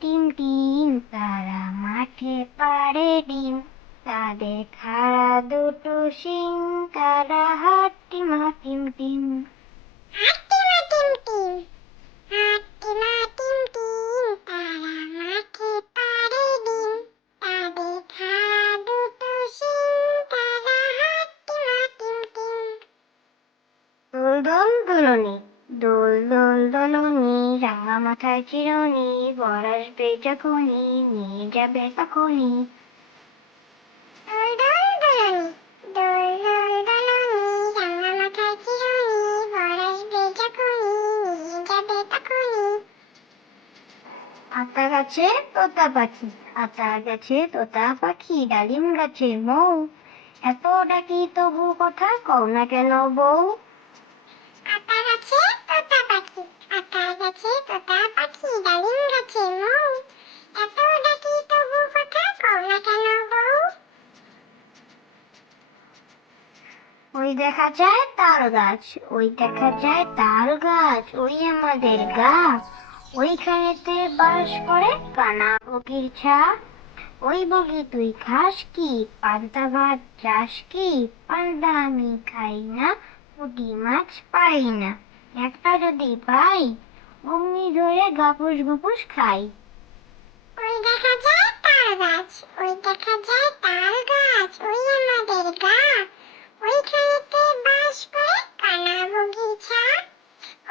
Team টিম, তারা মাঠে পাড়ে ডিম, তাদের খাড়া দুটো শিং, তারা হাট্টিমা টিম টিম। হাট্টিমা টিম টিম, হাট্টিমা টিম টিম, তারা মাঠে পাড়ে ডিম, তাদের খাড়া দুটো শিং, তারা হাট্টিমা টিম টিম। দোল দোল দোলনি, দোল দোল দোলনি, রাঙা মাথায় চিরুনি, বর আসবে যখনই, নিয়ে যাবে তখনই। দোল দোল দোলনি, দোল দোল দোলনি, রাঙা মাথায় চিরুনি, বর আসবে যখনই, নিয়ে যাবে তখনই। আতা গাছে তোতা পাখি, আতা গাছে তোতা পাখি, ডালিম গাছে মৌ, এত ডাকি তবু কথা কও না কেন বউ। আতা গাছে তোতা পাখি, আতা গাছে তোতা পাখি, ডালিম গাছে মৌ, এত ডাকি তবু কথা কও না কেন বউ। ওই দেখা যায় তাল গাছ, ওই দেখা যায় তাল গাছ, ওই আমাদের গা, ওইখানেতে বাস করে কানা বগির ছা। ওই বগি তুই খাস কি, পান্তা ভাত চাস কি, পান্তা আমি খাই না, পুঁটি মাছ পাই না, একটা যদি পাই অমনি ধরে গাপুস গুপুস খাই। ওই দেখা যায় তাল গাছ, ওই দেখা যায় তাল গাছ, ওই আমাদের গা, ওইখানেতে বাস করে কানা বগির ছা।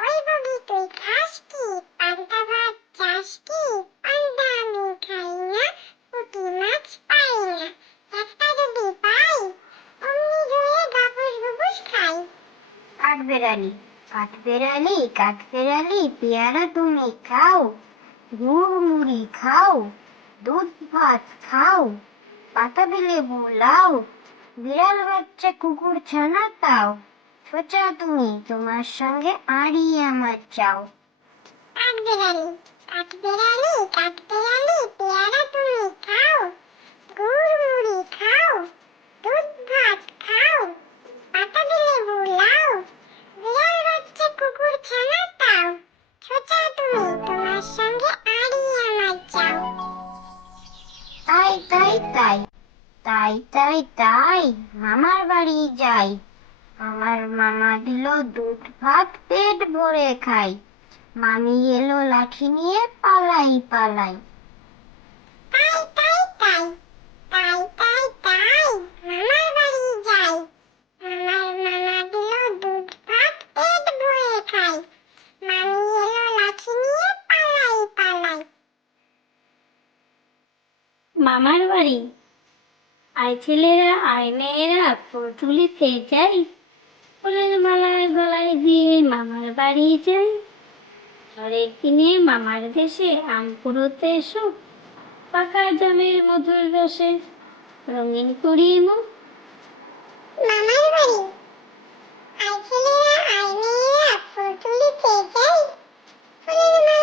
ওই বগি তুই খাস কি, পান্তা ভাত চাস কি, পান্তা আমি খাই না, পুঁটি মাছ পাই না, একটা যদি পাই অমনি ধরে গাপুস গুপুস খাই। কাঠবেড়ালি, কাঠবেড়ালি, কাঠবেড়ালি, পেয়ারা তুমি খাও, গুড় মুড়ি খাও, দুধ ভাত খাও, বাতাবি লেবু লাও, বিড়াল বাচ্চা কুকুর ছানা তাও, সোজা তুমি তোমার সঙ্গে আড়ি আমার চাও। কাঠবেড়ালি, কাঠবেড়ালি, কাঠবেড়ালি, পেয়ারা তুমি খাও, গুড় মুড়ি খাও, দুধ ভাত খাও, বাতাবি লেবু লাও, বিড়াল বাচ্চা কুকুর ছানা তাও, সোজা তুমি তোমার সঙ্গে আড়ি আমার চাও। তাই তাই তাই, তাই তাই তাই, মামার বাড়ি যাই, আমার মামা দিল দুধ ভাত পেট ভরে খাই, মামি এলো লাঠি নিয়ে পালাই পালাই। তাই তাই তাই, তাই তাই তাই, মামার বাড়ি যাই, আমার মামা দিল দুধ ভাত পেট ভরে খাই, মামি এলো লাঠি নিয়ে পালাই পালাই। মামার বাড়ি, আয় ছেলেরা আয় মেয়েরা, ফুল তুলিতে যাই, ফুলের মালা গলায় দিয়ে মামার বাড়ি যাই, ঝড়ের দিনে মামার দেশে আম কুড়োতে এসো, পাকা জামের মধুর রসে রঙিন করি মুখ। মামার বাড়ি, আয় ছেলেরা আয় মেয়েরা, ফুল তুলিতে যাই, ফুলের